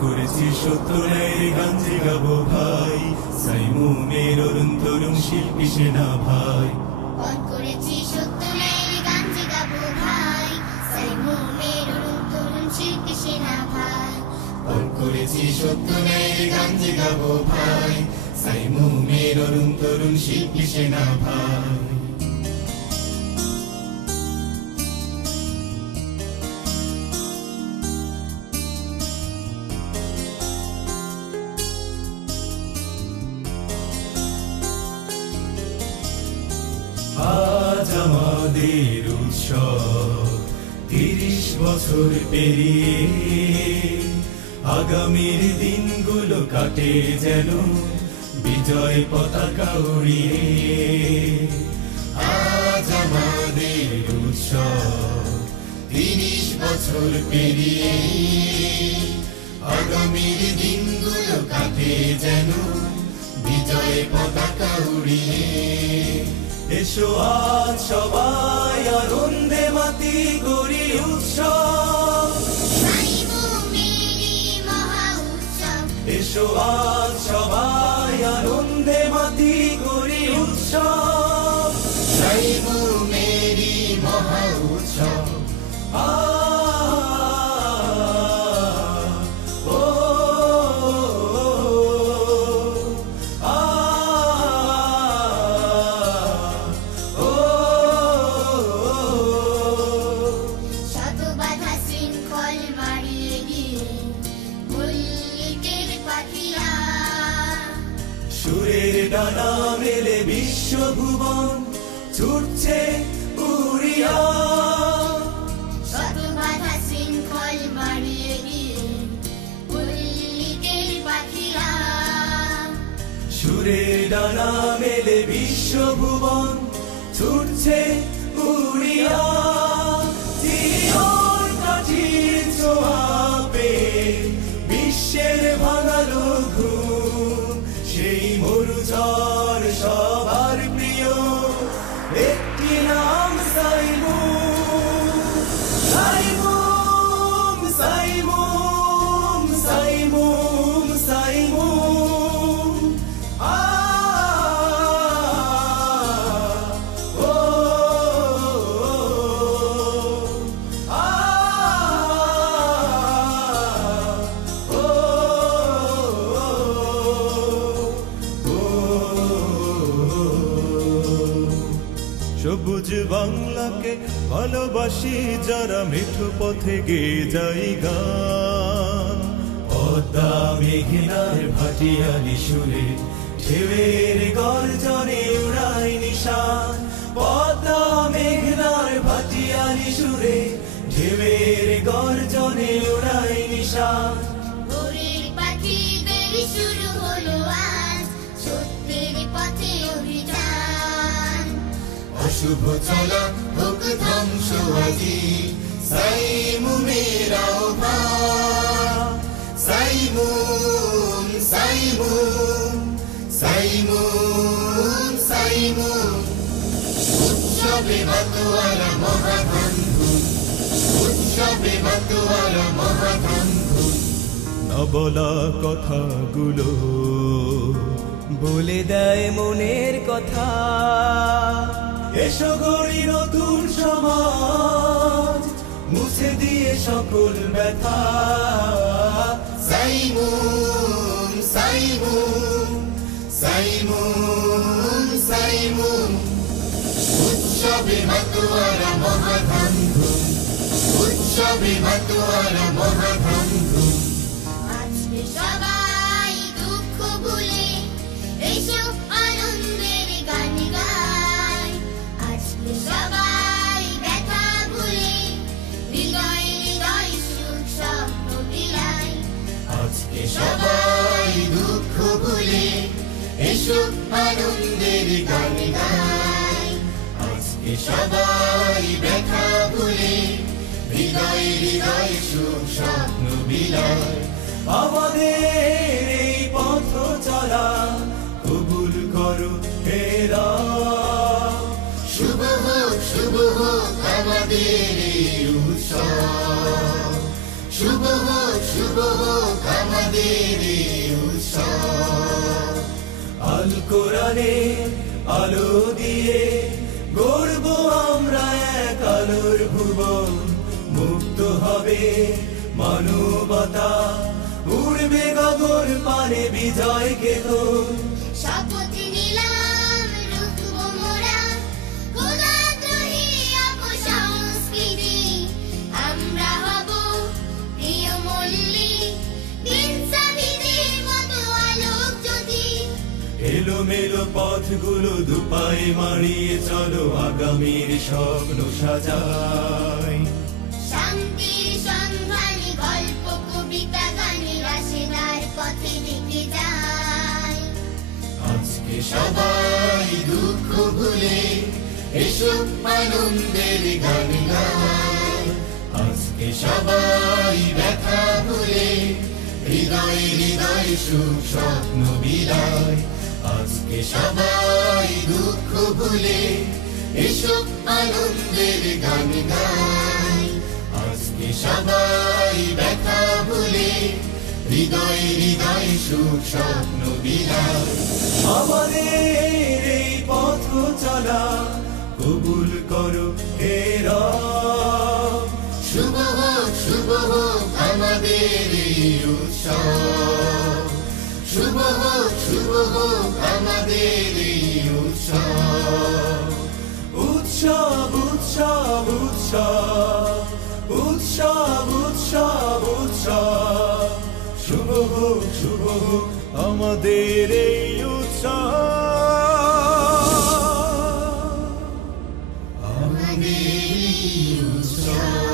করেছি সত্যের গান যে গাবো ভাই, সাইমুমের অরুণ তরুণ শিল্পী সেনা ভাই। করেছি সত্যের গান যে গাবো ভাই, সাইমুমের অরুণ তরুণ শিল্পী সেনা ভাই। করেছি সত্যের গান যে গাবো ভাই, সাইমুমের অরুণ তরুণ শিল্পী সেনা ভাই। আজ আমাদের উৎসব ৩০ বছর পেরিয়ে, আগামীর দিনগুলো কাটে যেন বিজয় পতাকা উড়িয়ে। আজ আমাদের উৎসব ৩০ বছর পেরিয়ে, আগামীর দিনগুলো কাটে যেন বিজয় পতাকা উড়িয়ে। এসো আজ সবাই আনন্দে মাতি করি উৎসব, সাইমুমেরই মহা উৎসব। এসো আজ সবাই আনন্দে মাতি করি উৎসব, সাইমুমেরই মহা উৎসব। সুরের ডানা মেলে বিশ্বভুবন ছুটছে উড়িয়া, শত বাধা শৃঙ্খল মারিয়ে গিয়ে বুল্লিকের পাখিরা। সুরের ডানা মেলে বিশ্বভুবন ছুটছে উড়িয়া। জীবন কাঠির ছোঁয়া পেয়ে বিশ্বের ভাঙালো ঘুম, সেই মরুঝড় সবার প্রিয় একটি নাম সাইমুম। সাইমুম সাইমুম সাইমুম সাইমুম। সবুজ বাংলাকে ভালোবাসি যারা মিঠু পথে গেয়ে যাই গান, পদ্মা মেঘনার ভাটিয়ালি সুরে ঢেউয়ের গর্জনে উড়াই নিশান। পদ্মা মেঘনার ভাটিয়ালি সুরে ঢেউয়ের গর্জনে উড়াই নিশান। ভোরের পাখিদের শুরু হলো আজ সত্যের পথে অভিযান। অশুভ চলা হোক ধ্বংস আজি, সাইমুমের আহ্বান। সাইমুম সাইমুম সাইমুম সাইমুম। উৎসবে মাতোয়ারা মহাধামধুম, উৎসবে মাতোয়ারা মহাধামধুম। না বলা কথাগুলো বলে দেয় মনের কথা, এসো গড়ি নতুন সমাজ মুছে দিয়ে সকল ব্যথা। সাইমুম সাইমুম সাইমুম সাইমুম। উৎসবে মাতোয়ারা মহাধামধুম, উৎসবে মাতোয়ারা মহাধামধুম। আজকে সবাই দুঃখ ভুলে এসো আনন্দের গান গাই। আজকে সবাই ব্যথা ভুলে হৃদয় হৃদয় সুখ স্বপ্ন বিলাই। আজকে সবাই দুঃখ ভুলে এসো আনন্দের গান গাই। আজকে সবাই ব্যথা ভুলে হৃদয় হৃদয় সুখ স্বপ্ন বিলাই। আমাদের এই পথ চলা কবুল করো হে রব। শুভ হোক আমাদের এই উৎসব, শুভ হোক আমাদের এই উৎসব। আল কোরআনে আলো দিয়ে গড়ব আমরা এক আলোর ভুবন, মুক্ত হবে মানবতা, উড়বে গগন পানে বিজয় কেতন। শপথ নিলাম রুখব মোরা খোদাদ্রোহী অপসংস্কৃতি, আমরা হব প্রিয় মল্লিক বিনসাবিদের মতো আলোক জ্যোতি। এলোমেলো পথগুলো দুপায়ে মারিয়ে চলো আগামীর স্বপ্ন সাজাই। শান্তির সন্ধানে গল্প কবিতা গানে রাশেদার পথে দেখে যায়। আজকে সবাই দুঃখ ভুলে এসো আনন্দের গান গাই। আজকে সবাই ব্যথা ভুলে হৃদয় সুখ স্বপ্ন বিলায়। আজকে সবাই দুঃখ ভুলে এসো আনন্দের গান গাই। আজকে সবাই ব্যথা ভুলে হৃদয় সুখ স্বপ্ন বিলায়। আমাদের এই পথ চলা কবুল করো হে রব। শুভ হোক আমাদের এই উৎসব। শুভ হোক আমাদের এই উৎসব। উৎসব উৎসব উৎসব উৎসব উৎসব উৎসব, শুভ হোক আমাদের এই উৎসব। আমাদের এই উৎসব।